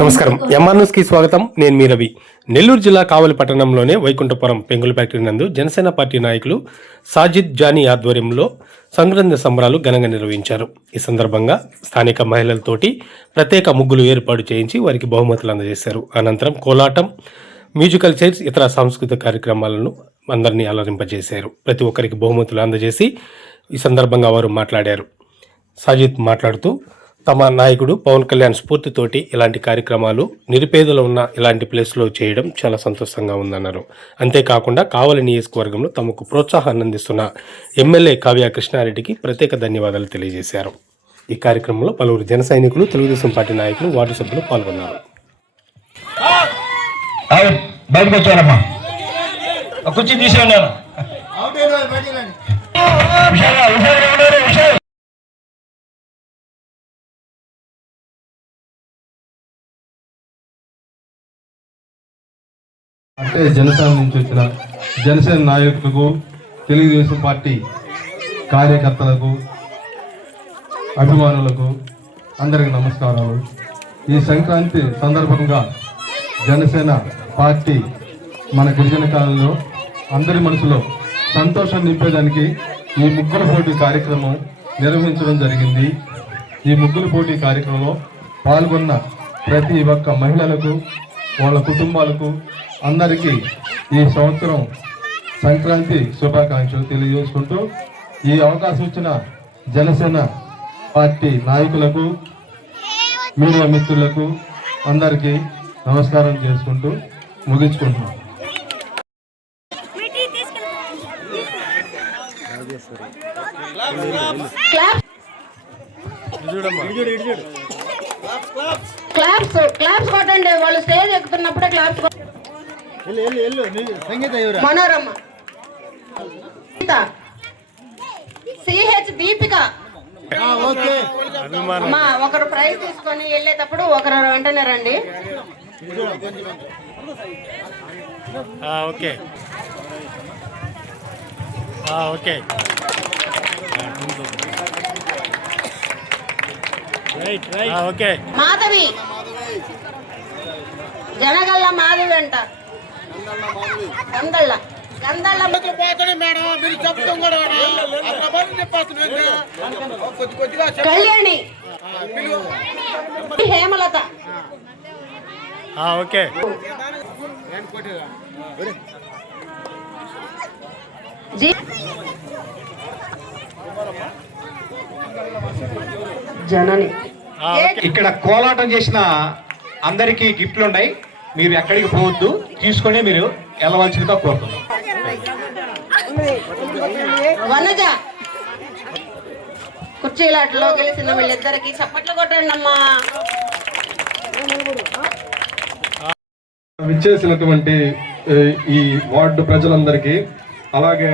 నమస్కారం, MR news కి స్వాగతం. నేను మీ రవి. నెల్లూరు జిల్లా కావలి పట్టణంలోనే వైకుంఠపురం పెంగుల ఫ్యాక్టరీ నందు జనసేన పార్టీ నాయకులు సాజిద్ జానీ ఆధ్వర్యంలో సంక్రాంతి సంబరాలు ఘనంగా నిర్వహించారు. ఈ సందర్భంగా స్థానిక మహిళలతోటి ప్రత్యేక ముగ్గులు ఏర్పాటు చేయించి వారికి బహుమతులు అందజేశారు. అనంతరం కోలాటం, మ్యూజికల్ చైర్స్, ఇతర సాంస్కృతిక కార్యక్రమాలను అందరినీ అలరింపజేశారు. ప్రతి ఒక్కరికి బహుమతులు అందజేసి ఈ సందర్భంగా వారు మాట్లాడారు. సాజిద్ మాట్లాడుతూ తమ నాయకుడు పవన్ కళ్యాణ్ స్ఫూర్తితోటి ఇలాంటి కార్యక్రమాలు నిరుపేదలు ఉన్న ఇలాంటి ప్లేస్లో చేయడం చాలా సంతోషంగా ఉందన్నారు. అంతేకాకుండా కావలి నియోజకవర్గంలో తమకు ప్రోత్సాహాన్ని అందిస్తున్న ఎమ్మెల్యే కావ్య కృష్ణారెడ్డికి ప్రత్యేక ధన్యవాదాలు తెలియజేశారు. ఈ కార్యక్రమంలో పలువురు జన సైనికులు, తెలుగుదేశం పార్టీ నాయకులు, వార్డు సభ్యులు పాల్గొన్నారు. అంటే జనసేన నుంచి వచ్చిన జనసేన నాయకులకు, తెలుగుదేశం పార్టీ కార్యకర్తలకు, అభిమానులకు అందరికి నమస్కారాలు. ఈ సంక్రాంతి సందర్భంగా జనసేన పార్టీ మన గిరిజన కాలంలో అందరి మనసులో సంతోషం నింపేదానికి ఈ ముగ్గుల పోటీ కార్యక్రమం నిర్వహించడం జరిగింది. ఈ ముగ్గుల పోటీ కార్యక్రమంలో పాల్గొన్న ప్రతి ఒక్క మహిళలకు, వాళ్ళ కుటుంబాలకు అందరికీ ఈ సంవత్సరం సంక్రాంతి శుభాకాంక్షలు తెలియజేసుకుంటూ, ఈ అవకాశం ఇచ్చిన జనసేన పార్టీ నాయకులకు, మీడియా మిత్రులకు అందరికీ నమస్కారం చేసుకుంటూ ముగించుకుంటున్నాం. క్లాప్స్ కొట్టండి. వాళ్ళు స్టేజ్ ఎక్కుతున్నప్పుడే క్లాప్స్. మనోరమ, సిహెచ్ దీపిక, ఒకరు ప్రైజ్ తీసుకొని వెళ్ళేటప్పుడు ఒకరు వెంటనే రండి. మాధవి, జనగల్ల మాధవి అంట. కళ్యాణి, హేమలత, జనని. ఇక్కడ కోలాటం చేసిన అందరికీ గిఫ్ట్లు ఉన్నాయి. మీరు ఎక్కడికి పోవద్దు, తీసుకొని మీరు వెళ్ళవలసిందిగా కోరుతున్నాం. వనజ, కుర్చీలాటలో గెలిచిన వీళ్ళిద్దరికి చప్పట్లు కొట్టండి అమ్మా. విచ్చేసినటువంటి ఈ వార్డు ప్రజలందరికీ, అలాగే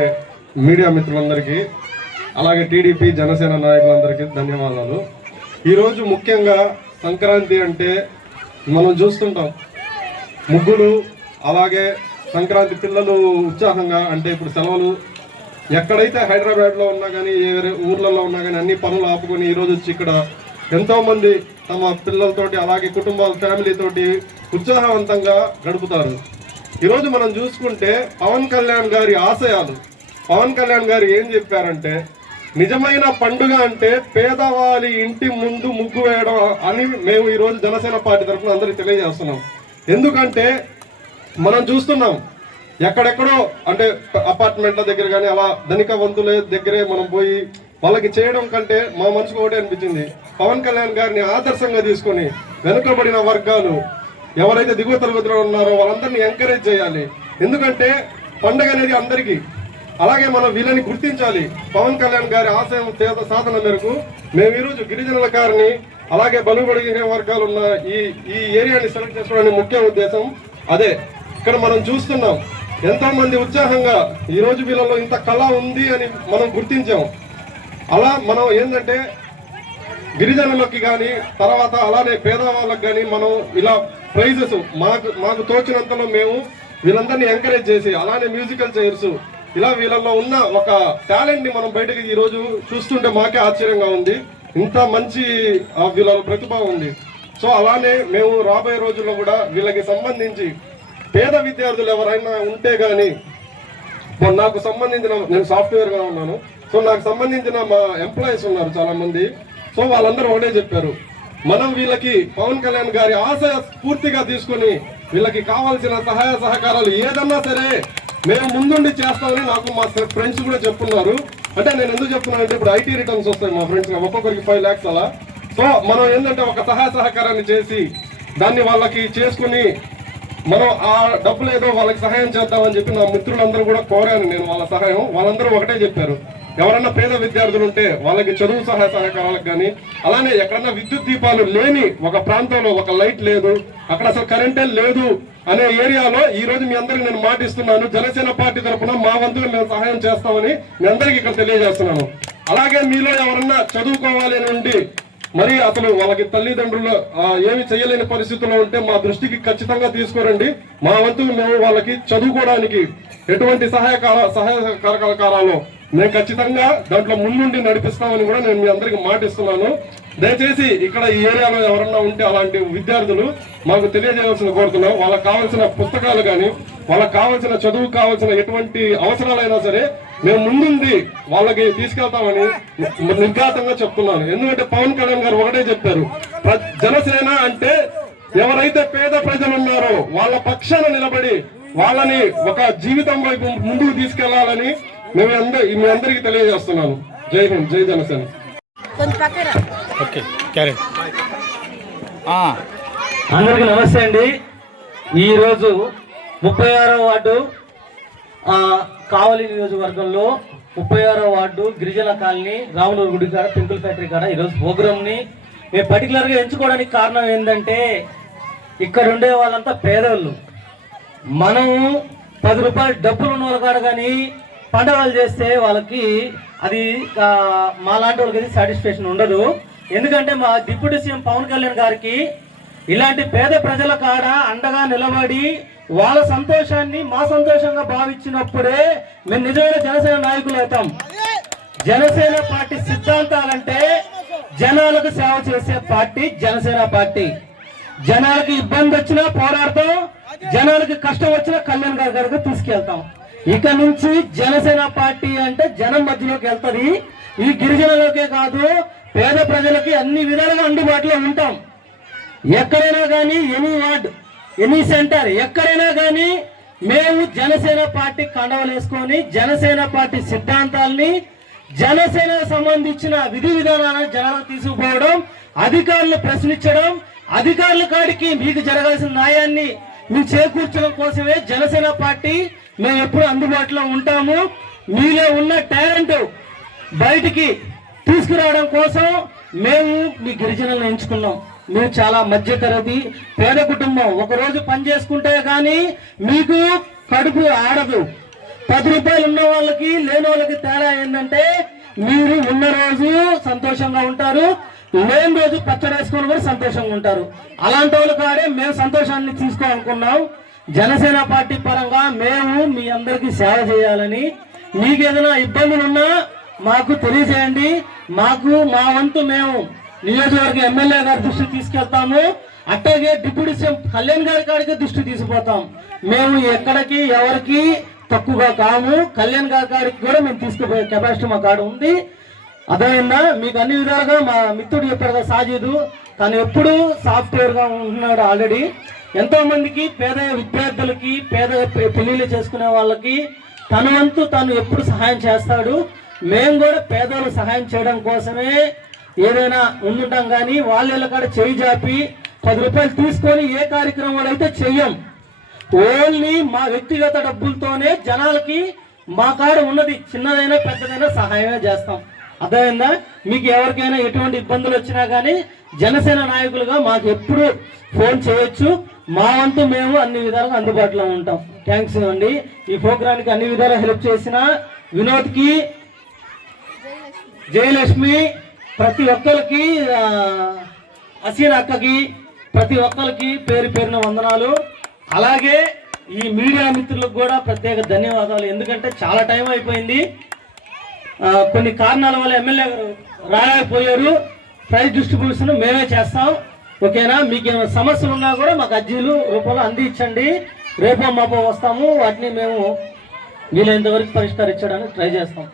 మీడియా మిత్రులందరికీ, అలాగే టీడీపీ జనసేన నాయకులందరికీ ధన్యవాదాలు. ఈరోజు ముఖ్యంగా సంక్రాంతి అంటే మనం చూస్తుంటాం ముగ్గులు, అలాగే సంక్రాంతి పిల్లలు ఉత్సాహంగా, అంటే ఇప్పుడు సెలవులు ఎక్కడైతే హైదరాబాద్లో ఉన్నా కానీ, వేరే ఊర్లలో ఉన్నా కానీ అన్ని పనులు ఆపుకొని ఈరోజు వచ్చి ఇక్కడ ఎంతోమంది తమ పిల్లలతోటి, అలాగే కుటుంబాల ఫ్యామిలీతోటి ఉత్సాహవంతంగా గడుపుతారు. ఈరోజు మనం చూసుకుంటే పవన్ కళ్యాణ్ గారి ఆశయాలు, పవన్ కళ్యాణ్ గారు ఏం చెప్పారంటే, నిజమైన పండుగ అంటే పేదవాళ్ళ ఇంటి ముందు ముగ్గు వేయడం అని మేము ఈరోజు జనసేన పార్టీ తరఫున అందరికీ తెలియజేస్తున్నాం. ఎందుకంటే మనం చూస్తున్నాం ఎక్కడెక్కడో, అంటే అపార్ట్మెంట్ల దగ్గర కానీ అలా ధనిక వంతుల దగ్గరే మనం పోయి వాళ్ళకి చేయడం కంటే మా మనసుకు ఒకటే అనిపించింది, పవన్ కళ్యాణ్ గారిని ఆదర్శంగా తీసుకొని వెనుకబడిన వర్గాలు ఎవరైతే దిగువ తరగతిలో ఉన్నారో వాళ్ళందరినీ ఎంకరేజ్ చేయాలి. ఎందుకంటే పండుగ అనేది అందరికీ. అలాగే మనం వీళ్ళని గుర్తించాలి. పవన్ కళ్యాణ్ గారి ఆశయం సాధన మేరకు మేము ఈరోజు గిరిజనుల కారిని, అలాగే బలుబడిన వర్గాలు ఉన్న ఈ ఏరియాని సెలెక్ట్ చేసుకోవడానికి ముఖ్య ఉద్దేశం అదే. ఇక్కడ మనం చూస్తున్నాం ఎంతో మంది ఉత్సాహంగా ఈరోజు వీళ్ళలో ఇంత కళ ఉంది అని మనం గుర్తించాం. అలా మనం ఏంటంటే గిరిజనులకి కానీ, తర్వాత అలానే పేదవాళ్ళకి కానీ మనం ఇలా ప్రైజెస్ మాకు తోచినంతలో మేము వీళ్ళందరినీ ఎంకరేజ్ చేసి, అలానే మ్యూజికల్ చైర్స్, ఇలా వీళ్ళల్లో ఉన్న ఒక టాలెంట్ ని మనం బయటకి ఈ రోజు చూస్తుంటే మాకే ఆశ్చర్యంగా ఉంది. ఇంత మంచి వీళ్ళ ప్రతిభ ఉంది. సో అలానే మేము రాబోయే రోజుల్లో కూడా వీళ్ళకి సంబంధించి పేద విద్యార్థులు ఎవరైనా ఉంటే కానీ నాకు సంబంధించిన, నేను సాఫ్ట్వేర్గా ఉన్నాను, సో నాకు సంబంధించిన మా ఎంప్లాయీస్ ఉన్నారు చాలా మంది. సో వాళ్ళందరూ ఒకటే చెప్పారు, మనం వీళ్ళకి పవన్ కళ్యాణ్ గారి ఆశయ స్ఫూర్తిగా తీసుకొని వీళ్ళకి కావాల్సిన సహాయ సహకారాలు ఏదన్నా సరే మేము ముందుండి చేస్తామని నాకు మా ఫ్రెండ్స్ కూడా చెప్తున్నారు. అంటే నేను ఎందుకు చెప్తున్నాను అంటే ఇప్పుడు ఐటీ రిటర్న్స్ వస్తాయి మా ఫ్రెండ్స్, ఒక్కొక్కరికి 5 lakhs అలా. సో మనం ఏంటంటే ఒక సహాయ సహకారాన్ని చేసి దాన్ని వాళ్ళకి చేసుకుని మనం ఆ డబ్బులు ఏదో వాళ్ళకి సహాయం చేద్దామని చెప్పి నా మిత్రులందరూ కూడా కోరాను నేను వాళ్ళ సహాయం. వాళ్ళందరూ ఒకటే చెప్పారు, ఎవరన్నా పేద విద్యార్థులు ఉంటే వాళ్ళకి చదువు సహాయ సహకారాలకు కానీ, అలానే ఎక్కడన్నా విద్యుత్ దీపాలు లేని ఒక ప్రాంతంలో ఒక లైట్ లేదు, అక్కడ అసలు కరెంటే లేదు అనే ఏరియాలో ఈ రోజు మీ అందరికి నేను మాటిస్తున్నాను, జనసేన పార్టీ తరఫున మా వంతుగా మేము సహాయం చేస్తామని మీ అందరికి ఇక్కడ తెలియజేస్తున్నాను. అలాగే మీలో ఎవరన్నా చదువుకోవాలి అని ఉండి మరి అసలు వాళ్ళకి తల్లిదండ్రులు ఏమి చేయలేని పరిస్థితుల్లో ఉంటే మా దృష్టికి ఖచ్చితంగా తీసుకురండి. మా వంతు మేము వాళ్ళకి చదువుకోవడానికి ఎటువంటి సహాయకారాలు మేము ఖచ్చితంగా దాంట్లో ముందుండి నడిపిస్తామని కూడా నేను మీ అందరికి మాటిస్తున్నాను. దయచేసి ఇక్కడ ఈ ఏరియాలో ఎవరన్నా ఉంటే అలాంటి విద్యార్థులు మాకు తెలియజేయాల్సిన కోరుతున్నాం. వాళ్ళకి కావాల్సిన పుస్తకాలు కానీ, వాళ్ళకి కావాల్సిన చదువుకు కావాల్సిన ఎటువంటి అవసరాలైనా సరే మేము ముందుండి వాళ్ళకి తీసుకెళ్తామని నిర్ఘాతంగా చెప్తున్నాను. ఎందుకంటే పవన్ కళ్యాణ్ గారు ఒకటే చెప్పారు, జనసేన అంటే ఎవరైతే పేద ప్రజలు ఉన్నారో వాళ్ళ పక్షాన నిలబడి వాళ్ళని ఒక జీవితం వైపు ముందుకు తీసుకెళ్లాలని మీ అందరికీ తెలియజేస్తున్నాను. జై హింద్, జై జనసేన. Okay, carrot. అందరికి నమస్తే అండి. ఈరోజు 36వ వార్డు కావలి నియోజకవర్గంలో 36వ వార్డు గిరిజన కాలనీ రాములూరు గుడి కాడ పెంకుల ఫ్యాక్టరీ కాడ ఈరోజు ప్రోగ్రామ్ని మేము పర్టికులర్గా ఎంచుకోవడానికి కారణం ఏంటంటే ఇక్కడ ఉండే వాళ్ళంతా పేదవాళ్ళు. మనం 10 రూపాయలు డబ్బులు ఉన్న వాళ్ళ కాడ కానీ పండుగలు చేస్తే వాళ్ళకి అది మా లాంటి వాళ్ళకి సాటిస్ఫాక్షన్ ఉండదు. ఎందుకంటే మా డిప్యూటీ సీఎం పవన్ కళ్యాణ్ గారికి ఇలాంటి పేద ప్రజల కాడ అండగా నిలబడి వాళ్ళ సంతోషాన్ని మా సంతోషంగా భావించినప్పుడే మేము నిజమైన జనసేన నాయకులు అవుతాం. జనసేన పార్టీ సిద్ధాంతాలంటే జనాలకు సేవ చేసే పార్టీ జనసేన పార్టీ. జనాలకి ఇబ్బంది వచ్చినా పోరాడతాం, జనాలకి కష్టం వచ్చినా కళ్యాణ్ గారి గారికి తీసుకెళ్తాం. ఇక నుంచి జనసేన పార్టీ అంటే జనం మధ్యలోకి వెళ్తుంది. ఈ గిరిజనులకే కాదు పేద ప్రజలకి అన్ని విధాలుగా అందుబాటులో ఉంటాం. ఎక్కడైనా కానీ ఎనీ వార్డ్, ఎనీ సెంటర్, ఎక్కడైనా కానీ మేము జనసేన పార్టీ కండవలు వేసుకొని జనసేన పార్టీ సిద్ధాంతాల్ని, జనసేన సంబంధించిన విధి విధానాలను జనాలకు తీసుకుపోవడం, అధికారులు ప్రశ్నించడం, అధికారుల కాడికి మీకు జరగాల్సిన న్యాయాన్ని మీకు చేకూర్చడం కోసమే జనసేన పార్టీ మేము ఎప్పుడు అందుబాటులో ఉంటాము. మీలో ఉన్న టాలెంట్ బయటికి తీసుకురావడం కోసం మేము మీ గిరిజనులను ఎంచుకున్నాం. మీరు చాలా మధ్యతరగతి పేద కుటుంబం. ఒకరోజు పని చేసుకుంటే కానీ మీకు కడుపు ఆడదు. 10 రూపాయలు ఉన్న వాళ్ళకి లేని వాళ్ళకి తేడా ఏంటంటే మీరు ఉన్న రోజు సంతోషంగా ఉంటారు, లేని రోజు పచ్చడి వేసుకొని కూడా సంతోషంగా ఉంటారు. అలాంటి వాళ్ళ కాడే మేము సంతోషాన్ని తీసుకోవాలనుకున్నాం. జనసేన పార్టీ పరంగా మేము మీ అందరికీ సేవ చేయాలని, మీకు ఏదైనా ఇబ్బందులు ఉన్నా మాకు తెలియజేయండి. మాకు మా వంతు మేము నియోజకవర్గ ఎమ్మెల్యే గారి దృష్టి తీసుకెళ్తాము. అట్లాగే డిప్యూటీ సీఎం కళ్యాణ్ గారి కాడికి దృష్టి తీసుకుపోతాం. మేము ఎక్కడికి ఎవరికి తక్కువగా కాము. కళ్యాణ్ గారి కాడికి కూడా మేము తీసుకుపోయే కెపాసిటీ మా కాడ ఉంది. అదేవిధంగా మీకు అన్ని విధాలుగా మా మిత్రుడు చెప్పారు కదా సాజీదు, తను ఎప్పుడు సాఫ్ట్వేర్గా ఉంటున్నాడు. ఆల్రెడీ ఎంతో మందికి పేద విద్యార్థులకి, పేద పెళ్లిళ్ళు చేసుకునే వాళ్ళకి తన వంతు తను ఎప్పుడు సహాయం చేస్తాడు. మేము కూడా పేదలకు సహాయం చేయడం కోసమే ఏదైనా ఉండుంటాం. కానీ వాళ్ళ కాడ చేయి జాపి 10 రూపాయలు తీసుకొని ఏ కార్యక్రమాలు అయితే చెయ్యం. ఓన్లీ మా వ్యక్తిగత డబ్బులతోనే జనాలకి మా కాడ ఉన్నది చిన్నదైనా పెద్దదైనా సహాయమే చేస్తాం. అర్థమైందా? మీకు ఎవరికైనా ఎటువంటి ఇబ్బందులు వచ్చినా కానీ జనసేన నాయకులుగా మాకు ఎప్పుడు ఫోన్ చేయొచ్చు. మా వంతు మేము అన్ని విధాలుగా అందుబాటులో ఉంటాం. థ్యాంక్స్ అండి. ఈ ప్రోగ్రానికి అన్ని విధాలుగా హెల్ప్ చేసిన వినోద్కి, జయలక్ష్మి, ప్రతి ఒక్కరికి, అసీన్ అక్కకి, ప్రతి ఒక్కరికి పేరు పేరున వందనాలు. అలాగే ఈ మీడియా మిత్రులకు కూడా ప్రత్యేక ధన్యవాదాలు. ఎందుకంటే చాలా టైం అయిపోయింది. కొన్ని కారణాల వల్ల ఎమ్మెల్యే గారు రాలేకపోయారు. ప్రైజ్ డిస్ట్రిబ్యూషన్ మేమే చేస్తాం. ఓకేనా? మీకు ఏమైనా సమస్యలు ఉన్నా కూడా మాకు అర్జీలు రూపంలో అందించండి. రేపో మాపో వస్తాము, వాటిని మేము వీలైనంత వరకు పరిష్కరించడానికి ట్రై చేస్తాం.